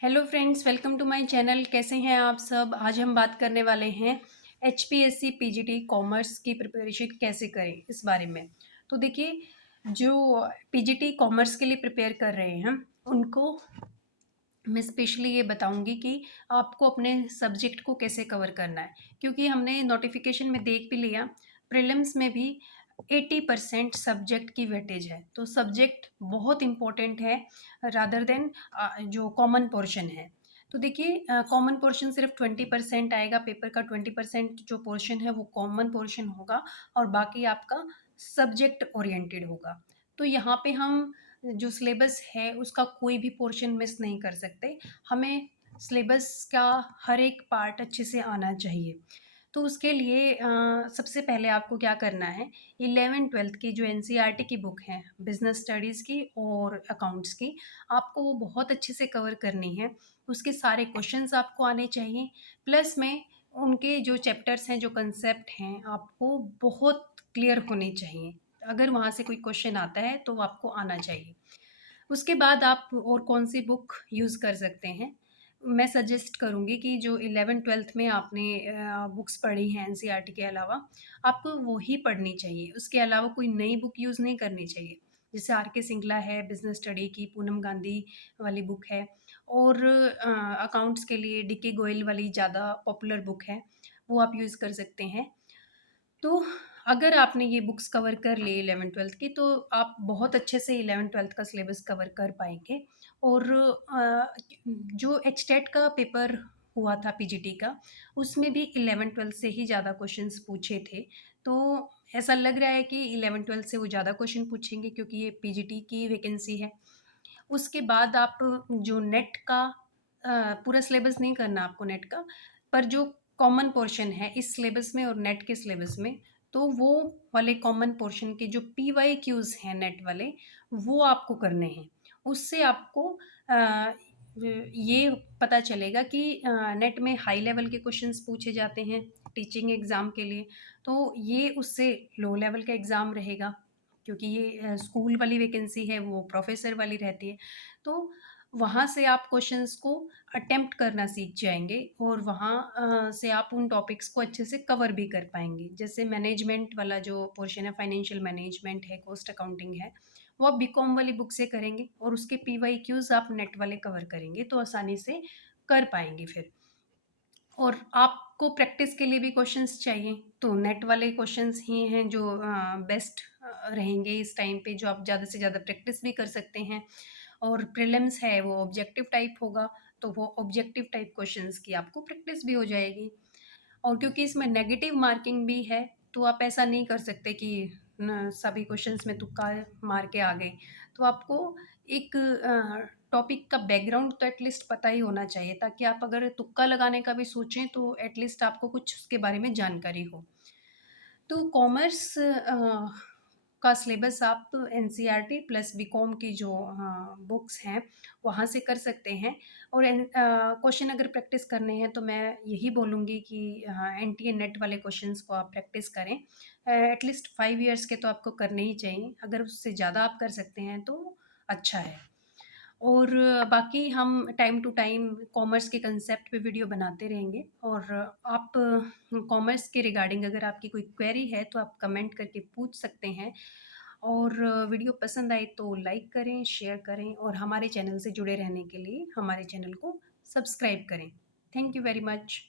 Hello friends, welcome to my channel. कैसे हैं आप सब? आज हम बात करने वाले हैं एचपीएससी पीजीटी कॉमर्स की प्रिपरेशन कैसे करें इस बारे में। तो देखिए, जो पीजीटी कॉमर्स के लिए प्रिपेयर कर रहे हैं उनको मैं स्पेशली ये बताऊंगी कि आपको अपने सब्जेक्ट को कैसे कवर करना है, क्योंकि हमने नोटिफिकेशन में देख भी लिया, प्रीलिम्स में भी 80% सब्जेक्ट की वेटेज है। तो सब्जेक्ट बहुत इंपॉर्टेंट है रादर देन जो कॉमन पोर्शन है। तो देखिए, कॉमन पोर्शन सिर्फ 20% आएगा, पेपर का 20% जो पोर्शन है वो कॉमन पोर्शन होगा और बाकी आपका सब्जेक्ट ओरिएंटेड होगा। तो यहाँ पे हम जो सिलेबस है उसका कोई भी पोर्शन मिस नहीं कर सकते। हमें सिलेबस का हर एक पार्ट अच्छे से आना चाहिए। तो उसके लिए सबसे पहले आपको क्या करना है, 11th-12th की जो एनसीईआरटी की बुक है बिजनेस स्टडीज़ की और अकाउंट्स की, आपको वो बहुत अच्छे से कवर करनी है। उसके सारे क्वेश्चंस आपको आने चाहिए, प्लस में उनके जो चैप्टर्स हैं, जो कंसेप्ट हैं, आपको बहुत क्लियर होने चाहिए। अगर वहाँ से कोई क्वेश्चन आता है तो वो आपको आना चाहिए। उसके बाद आप और कौन-सी बुक यूज़ कर सकते हैं? मैं सजेस्ट करूँगी कि जो 11th-12th में आपने बुक्स पढ़ी हैं एनसीईआरटी के अलावा, आपको वो ही पढ़नी चाहिए। उसके अलावा कोई नई बुक यूज़ नहीं करनी चाहिए। जैसे आर.के. सिंगला है बिज़नेस स्टडी की, पूनम गांधी वाली बुक है और अकाउंट्स के लिए डी.के. गोयल वाली ज़्यादा पॉपुलर बुक है, वो आप यूज़ कर सकते हैं। तो अगर आपने ये बुक्स कवर कर ली 11th-12th की, तो आप बहुत अच्छे से 11th-12th का सिलेबस कवर कर पाएँगे। और जो एचटेट का पेपर हुआ था पीजीटी का, उसमें भी 11th-12th से ही ज़्यादा क्वेश्चंस पूछे थे। तो ऐसा लग रहा है कि 11th-12th से वो ज़्यादा क्वेश्चन पूछेंगे, क्योंकि ये पीजीटी की वैकेंसी है। उसके बाद आप जो नेट का पूरा सिलेबस नहीं करना आपको नेट का, पर जो कॉमन पोर्शन है इस सिलेबस में और नेट के सिलेबस में, तो वो वाले कॉमन पोर्शन के जो पीवाईक्यूज़ हैं नेट वाले, वो आपको करने हैं। उससे आपको ये पता चलेगा कि नेट में हाई लेवल के क्वेश्चंस पूछे जाते हैं टीचिंग एग्ज़ाम के लिए, तो ये उससे लो लेवल का एग्ज़ाम रहेगा, क्योंकि ये स्कूल वाली वैकेंसी है, वो प्रोफ़ेसर वाली रहती है। तो वहाँ से आप क्वेश्चंस को अटेम्प्ट करना सीख जाएँगे और वहाँ से आप उन टॉपिक्स को अच्छे से कवर भी कर पाएँगे। जैसे मैनेजमेंट वाला जो पोर्शन है, फाइनेंशियल मैनेजमेंट है, कॉस्ट अकाउंटिंग है, वो आप बीकॉम वाली बुक से करेंगे और उसके पीवाईक्यूज़ आप नेट वाले कवर करेंगे, तो आसानी से कर पाएँगे फिर। और आपको प्रैक्टिस के लिए भी क्वेश्चंस चाहिए, तो नेट वाले क्वेश्चंस ही हैं जो बेस्ट रहेंगे इस टाइम पे, जो आप ज़्यादा से ज़्यादा प्रैक्टिस भी कर सकते हैं। और प्रीलिम्स है वो ऑब्जेक्टिव टाइप होगा, तो वो ऑब्जेक्टिव टाइप क्वेश्चंस की आपको प्रैक्टिस भी हो जाएगी। और क्योंकि इसमें नेगेटिव मार्किंग भी है, तो आप ऐसा नहीं कर सकते कि सभी क्वेश्चंस में तुक्का मार के आ गए। तो आपको एक टॉपिक का बैकग्राउंड तो एटलीस्ट पता ही होना चाहिए, ताकि आप अगर तुक्का लगाने का भी सोचें तो एटलीस्ट आपको कुछ उसके बारे में जानकारी हो। तो कॉमर्स का सिलेबस आप एनसीईआरटी प्लस बीकॉम की जो बुक्स हैं वहाँ से कर सकते हैं। और क्वेश्चन अगर प्रैक्टिस करने हैं तो मैं यही बोलूँगी कि एनटीए नेट वाले क्वेश्चंस को आप प्रैक्टिस करें। एटलीस्ट 5 इयर्स के तो आपको करने ही चाहिए, अगर उससे ज़्यादा आप कर सकते हैं तो अच्छा है। और बाकी हम टाइम टू टाइम कॉमर्स के कंसेप्ट पे वीडियो बनाते रहेंगे। और आप कॉमर्स के रिगार्डिंग अगर आपकी कोई क्वेरी है तो आप कमेंट करके पूछ सकते हैं। और वीडियो पसंद आए तो लाइक करें, शेयर करें और हमारे चैनल से जुड़े रहने के लिए हमारे चैनल को सब्सक्राइब करें। Thank you very much.